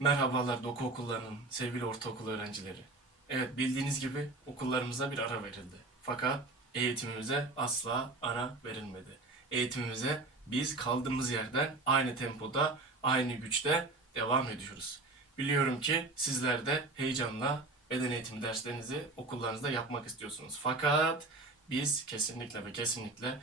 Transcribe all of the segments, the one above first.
Merhabalar Doku Okulları'nın sevgili ortaokul öğrencileri. Evet bildiğiniz gibi okullarımıza bir ara verildi. Fakat eğitimimize asla ara verilmedi. Eğitimimize biz kaldığımız yerden aynı tempoda, aynı güçte devam ediyoruz. Biliyorum ki sizler de heyecanla beden eğitimi derslerinizi okullarınızda yapmak istiyorsunuz. Fakat biz kesinlikle ve kesinlikle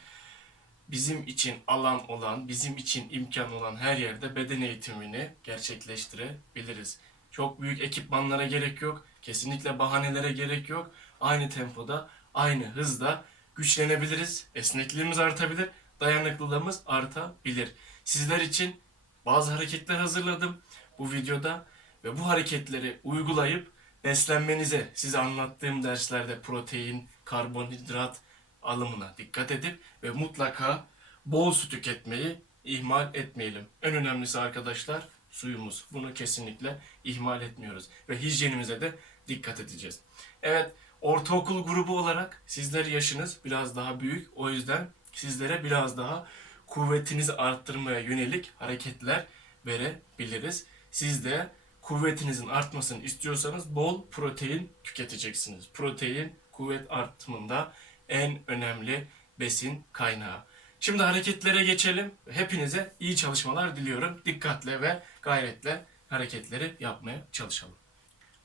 bizim için alan olan, bizim için imkan olan her yerde beden eğitimini gerçekleştirebiliriz. Çok büyük ekipmanlara gerek yok. Kesinlikle bahanelere gerek yok. Aynı tempoda, aynı hızda güçlenebiliriz. Esnekliğimiz artabilir, dayanıklılığımız artabilir. Sizler için bazı hareketler hazırladım bu videoda ve bu hareketleri uygulayıp beslenmenize, size anlattığım derslerde protein, karbonhidrat alımına dikkat edip ve mutlaka bol su tüketmeyi ihmal etmeyelim. En önemlisi arkadaşlar suyumuz. Bunu kesinlikle ihmal etmiyoruz ve hijyenimize de dikkat edeceğiz. Evet, ortaokul grubu olarak sizler yaşınız biraz daha büyük. O yüzden sizlere biraz daha kuvvetinizi arttırmaya yönelik hareketler verebiliriz. Siz de kuvvetinizin artmasını istiyorsanız bol protein tüketeceksiniz. Protein kuvvet artımında en önemli besin kaynağı. Şimdi hareketlere geçelim. Hepinize iyi çalışmalar diliyorum. Dikkatle ve gayretle hareketleri yapmaya çalışalım.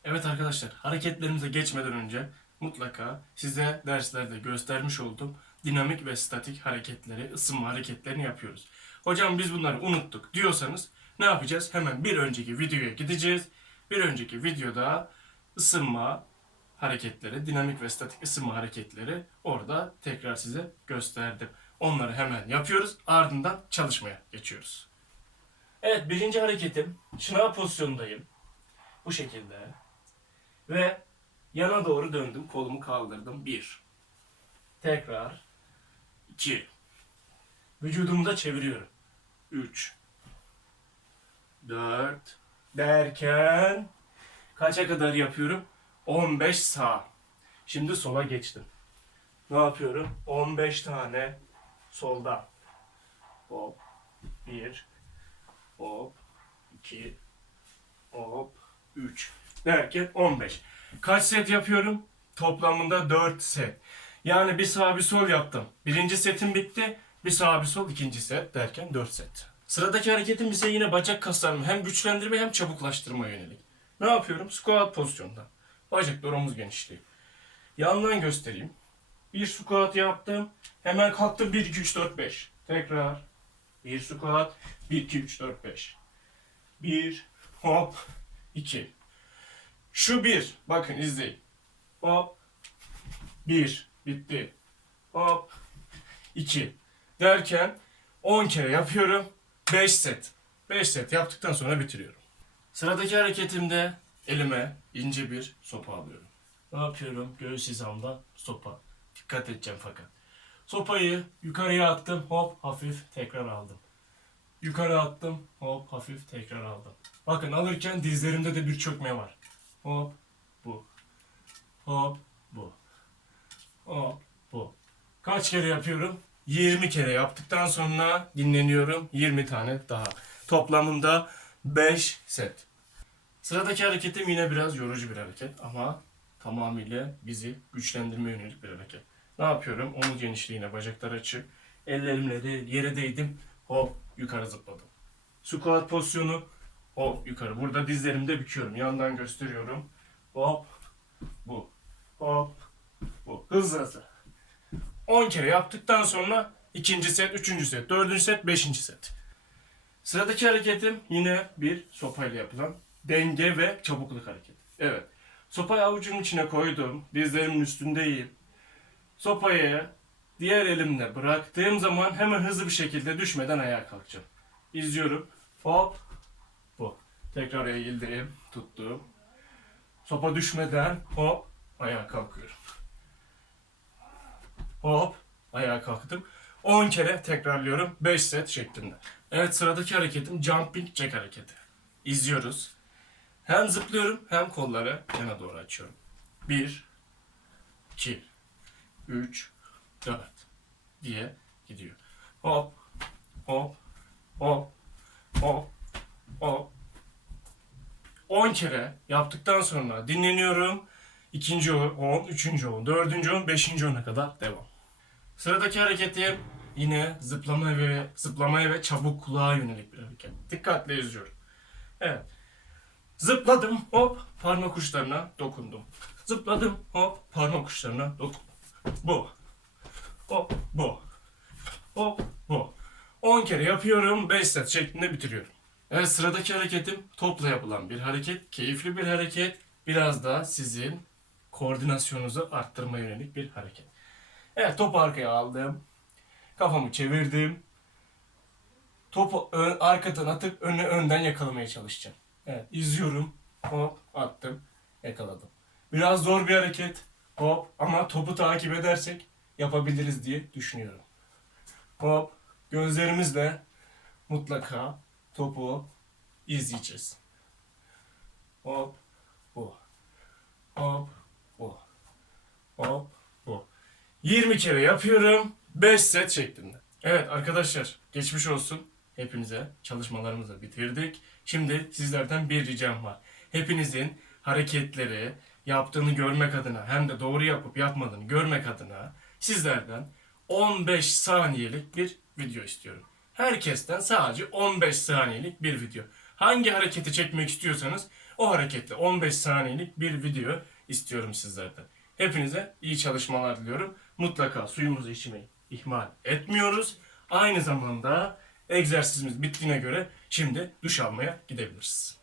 Evet arkadaşlar, hareketlerimize geçmeden önce mutlaka size derslerde göstermiş olduğum dinamik ve statik hareketleri, ısınma hareketlerini yapıyoruz. Hocam biz bunları unuttuk diyorsanız ne yapacağız? Hemen bir önceki videoya gideceğiz. Bir önceki videoda ısınma hareketleri, dinamik ve statik ısınma hareketleri orada tekrar size gösterdim. Onları hemen yapıyoruz. Ardından çalışmaya geçiyoruz. Evet birinci hareketim şınav pozisyondayım. Bu şekilde. Ve yana doğru döndüm. Kolumu kaldırdım. Bir. Tekrar. iki. Vücudumu da çeviriyorum. Üç. Dört. Derken kaça kadar yapıyorum? 15 sağ. Şimdi sola geçtim. Ne yapıyorum? 15 tane solda. Hop. 1 Hop. 2 Hop. 3 derken 15. Kaç set yapıyorum? Toplamında 4 set. Yani bir sağ bir sol yaptım. Birinci setim bitti. Bir sağ bir sol ikinci set derken 4 set. Sıradaki hareketim ise yine bacak kaslarımı hem güçlendirme hem çabuklaştırma yönelik. Ne yapıyorum? Squat pozisyonda. Bacaklar omuz genişliği. Yandan göstereyim. Bir squat yaptım. Hemen kalktım 1 2 3 4 5. Tekrar. Bir squat 1 2 3 4 5. 1 hop 2. Şu bir. Bakın izleyin. Hop. 1 bitti. Hop 2 derken 10 kere yapıyorum. 5 set. 5 set yaptıktan sonra bitiriyorum. Sıradaki hareketimde elime ince bir sopa alıyorum. Ne yapıyorum? Göğüs hizamda sopa. Dikkat edeceğim fakat. Sopayı yukarıya attım, hop hafif tekrar aldım. Yukarı attım, hop hafif tekrar aldım. Bakın alırken dizlerimde de bir çökme var. Hop bu. Hop bu. Hop bu. Kaç kere yapıyorum? 20 kere yaptıktan sonra dinleniyorum. 20 tane daha. Toplamında 5 set. Sıradaki hareketim yine biraz yorucu bir hareket ama tamamıyla bizi güçlendirme yönelik bir hareket. Ne yapıyorum? Omuz genişliğine bacaklar açık. Ellerimle de yere değdim. Hop yukarı zıpladım. Squat pozisyonu. Hop yukarı. Burada dizlerimde büküyorum. Yandan gösteriyorum. Hop bu. Hop bu. Hızlı hızlı. 10 kere yaptıktan sonra ikinci set, üçüncü set, dördüncü set, beşinci set. Sıradaki hareketim yine bir sopayla yapılan denge ve çabukluk hareketi. Evet. Sopayı avucumun içine koydum. Dizlerimin üstündeyim. Sopayı diğer elimle bıraktığım zaman hemen hızlı bir şekilde düşmeden ayağa kalkacağım. İzliyorum. Hop. Bu. Tekrar eğildim. Tuttum. Sopa düşmeden hop ayağa kalkıyorum. Hop ayağa kalktım. 10 kere tekrarlıyorum. 5 set şeklinde. Evet sıradaki hareketim jumping jack hareketi. İzliyoruz. Hem zıplıyorum hem kolları yana doğru açıyorum. 1 2 3 4 diye gidiyor. Hop hop hop hop hop 10 kere yaptıktan sonra dinleniyorum. İkinci 10, üçüncü 10, dördüncü 10, beşinci 10'a kadar devam. Sıradaki hareketim yine zıplama ve zıplamaya ve çabuk kulağa yönelik bir hareket. Dikkatle izliyorum. Evet. Zıpladım hop parmak uçlarına dokundum. Zıpladım hop parmak uçlarına dokundum. Bu. Hop bu. Hop bu. 10 kere yapıyorum 5 set şeklinde bitiriyorum. Evet sıradaki hareketim topla yapılan bir hareket. Keyifli bir hareket. Biraz da sizin koordinasyonunuzu arttırmaya yönelik bir hareket. Evet topu arkaya aldım. Kafamı çevirdim. Topu ön, arkadan atıp önü önden yakalamaya çalışacağım. Evet izliyorum. Hop attım. Yakaladım. Biraz zor bir hareket. Hop ama topu takip edersek yapabiliriz diye düşünüyorum. Hop gözlerimizle mutlaka topu izleyeceğiz. Hop bu. Hop bu. Hop bu. 20 kere yapıyorum. 5 set şeklinde. Evet arkadaşlar geçmiş olsun. Hepinize çalışmalarımızı bitirdik. Şimdi sizlerden bir ricam var. Hepinizin hareketleri yaptığını görmek adına hem de doğru yapıp yapmadığını görmek adına sizlerden 15 saniyelik bir video istiyorum. Herkesten sadece 15 saniyelik bir video. Hangi hareketi çekmek istiyorsanız o hareketle 15 saniyelik bir video istiyorum sizlerden. Hepinize iyi çalışmalar diliyorum. Mutlaka suyumuzu içmeyi ihmal etmiyoruz. Aynı zamanda egzersizimiz bittiğine göre şimdi duş almaya gidebiliriz.